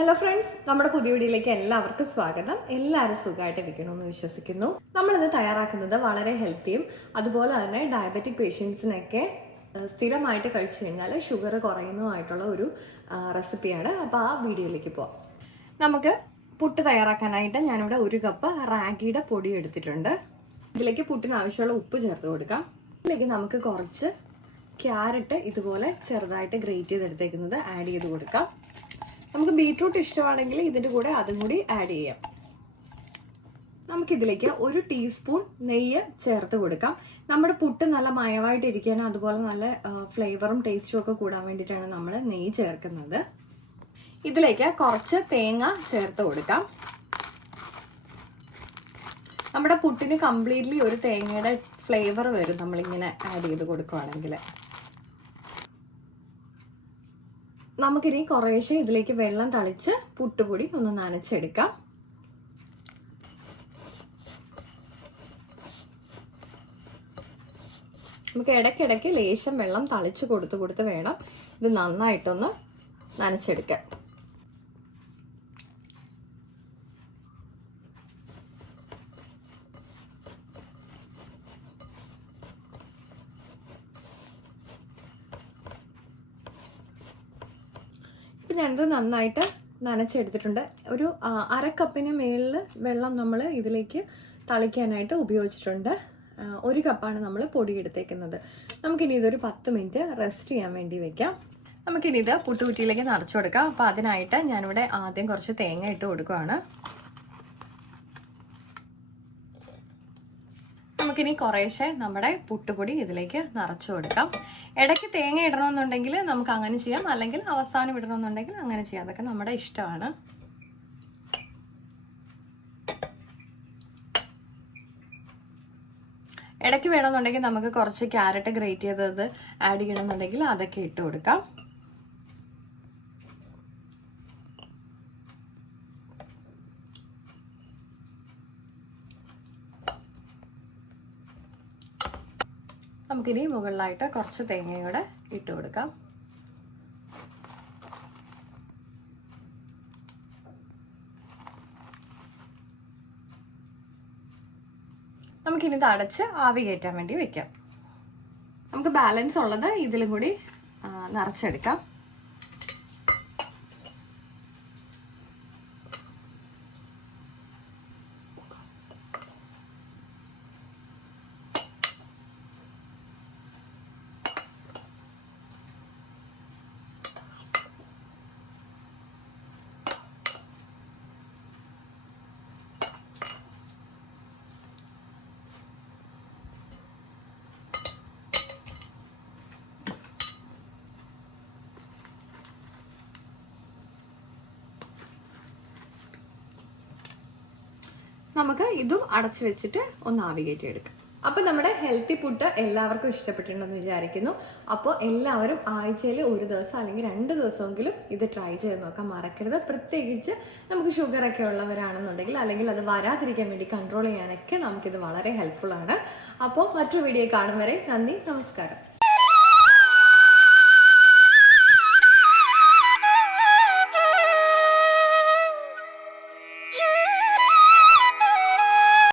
Hello friends, നമ്മുടെ പുതിയ വീഡിയോയിലേക്ക് എല്ലാവർക്കും സ്വാഗതം. എല്ലാവരും സുഖമായിട്ടിരിക്കണമെന്ന് വിശ്വസിക്കുന്നു. നമ്മളിന്ന് തയ്യാറാക്കുന്നത് വളരെ ഹെൽത്തിയും അതുപോലെ തന്നെ ഡയബറ്റിക് പേഷ്യൻസിനൊക്കെ സ്ഥിരമായിട്ട് കഴിച്ചു കഴിഞ്ഞാൽ ഷുഗർ കുറയുന്നതുമായിട്ടുള്ള ഒരു റെസിപ്പിയാണ്. അപ്പോൾ ആ വീഡിയോയിലേക്ക് പോവാം. നമുക്ക് പുട്ട് തയ്യാറാക്കാനായിട്ട് ഞാനിവിടെ 1 കപ്പ് റാഗിയുടെ പൊടി എടുത്തിട്ടുണ്ട്. ഇതിലേക്ക് പുട്ടിന് ആവശ്യമുള്ള ഉപ്പ് ചേർത്ത് കൊടുക്കാം. ഇതിലേക്ക് നമുക്ക് കുറച്ച് ക്യാരറ്റ് ഇതുപോലെ ചെറുതായിട്ട് ഗ്രേറ്റ് ചെയ്തെടുത്തേക്കുന്നത് ആഡ് ചെയ്ത് കൊടുക്കാം. നമുക്ക് ബീട്രൂട്ട് ഇഷ്ടമാണെങ്കിൽ ഇതിൻ്റെ കൂടെ അതും കൂടി ആഡ് ചെയ്യാം. നമുക്കിതിലേക്ക് 1 ടീസ്പൂൺ നെയ്യ് ചേർത്ത് കൊടുക്കാം. നമ്മുടെ പുട്ട് നല്ല മയമായിട്ടിരിക്കാനും അതുപോലെ നല്ല ഫ്ലേവറും ടേസ്റ്റും ഒക്കെ കൂടാൻ വേണ്ടിയിട്ടാണ് നമ്മൾ നെയ്യ് ചേർക്കുന്നത്. ഇതിലേക്ക് കുറച്ച് തേങ്ങ ചേർത്ത് കൊടുക്കാം. നമ്മുടെ പുട്ടിന് കംപ്ലീറ്റ്ലി ഒരു തേങ്ങയുടെ ഫ്ലേവർ വരും നമ്മളിങ്ങനെ ആഡ് ചെയ്ത് കൊടുക്കുകയാണെങ്കിൽ. നമുക്കിനി കുറേശ്ശെ ഇതിലേക്ക് വെള്ളം തളിച്ച് പുട്ടുപൊടി ഒന്ന് നനച്ചെടുക്കാം. നമുക്ക് ഇടയ്ക്കിടയ്ക്ക് ലേശം വെള്ളം തളിച്ച് കൊടുത്ത് വേണം ഇത് നന്നായിട്ടൊന്ന് നനച്ചെടുക്കാൻ. ഇപ്പം ഞാനിത് നന്നായിട്ട് നനച്ചെടുത്തിട്ടുണ്ട്. ഒരു 1/2 കപ്പിന് മേളിൽ വെള്ളം നമ്മൾ ഇതിലേക്ക് തളിക്കാനായിട്ട് ഉപയോഗിച്ചിട്ടുണ്ട്. 1 കപ്പാണ് നമ്മൾ പൊടി എടുത്തേക്കുന്നത്. നമുക്കിനി ഇതൊരു 10 മിനിറ്റ് റെസ്റ്റ് ചെയ്യാൻ വേണ്ടി വെക്കാം. നമുക്കിനി ഇത് പുട്ടുകുറ്റിയിലേക്ക് നിറച്ചു കൊടുക്കാം. അപ്പോൾ അതിനായിട്ട് ഞാനിവിടെ ആദ്യം കുറച്ച് തേങ്ങ ഇട്ട് കൊടുക്കുകയാണ്. നമുക്കിനി കുറേശ്ശെ നമ്മുടെ പുട്ടുപൊടി ഇതിലേക്ക് നിറച്ചു കൊടുക്കാം. ഇടയ്ക്ക് തേങ്ങ ഇടണമെന്നുണ്ടെങ്കിൽ നമുക്ക് അങ്ങനെ ചെയ്യാം, അല്ലെങ്കിൽ അവസാനം ഇടണമെന്നുണ്ടെങ്കിൽ അങ്ങനെ ചെയ്യാം. അതൊക്കെ നമ്മുടെ ഇഷ്ടമാണ്. ഇടയ്ക്ക് വേണമെന്നുണ്ടെങ്കിൽ നമുക്ക് കുറച്ച് ക്യാരറ്റ് ഗ്രേറ്റ് ചെയ്തത് ആഡ് ചെയ്യണമെന്നുണ്ടെങ്കിൽ അതൊക്കെ ഇട്ട് കൊടുക്കാം. നമുക്കിനി മുകളിലായിട്ട് കുറച്ച് തേങ്ങയോടെ ഇട്ട് കൊടുക്കാം. നമുക്കിനി ഇത് അടച്ച് ആവി കയറ്റാൻ വേണ്ടി വെക്കാം. നമുക്ക് ബാലൻസ് ഉള്ളത് ഇതിലും കൂടി നിറച്ചെടുക്കാം. നമുക്ക് ഇതും അടച്ചു വെച്ചിട്ട് ഒന്ന് ആവി കയറ്റി എടുക്കാം. അപ്പോൾ നമ്മുടെ ഹെൽത്തി പുട്ട് എല്ലാവർക്കും ഇഷ്ടപ്പെട്ടിട്ടുണ്ടെന്ന് വിചാരിക്കുന്നു. അപ്പോൾ എല്ലാവരും ആഴ്ചയിൽ 1 ദിവസം അല്ലെങ്കിൽ 2 ദിവസമെങ്കിലും ഇത് ട്രൈ ചെയ്ത് നോക്കാൻ മറക്കരുത്. പ്രത്യേകിച്ച് നമുക്ക് ഷുഗറൊക്കെ ഉള്ളവരാണെന്നുണ്ടെങ്കിൽ അല്ലെങ്കിൽ അത് വരാതിരിക്കാൻ വേണ്ടി കൺട്രോൾ ചെയ്യാനൊക്കെ നമുക്കിത് വളരെ ഹെൽപ്ഫുൾ ആണ്. അപ്പോൾ മറ്റൊരു വീഡിയോ കാണും വരെ നന്ദി, നമസ്കാരം.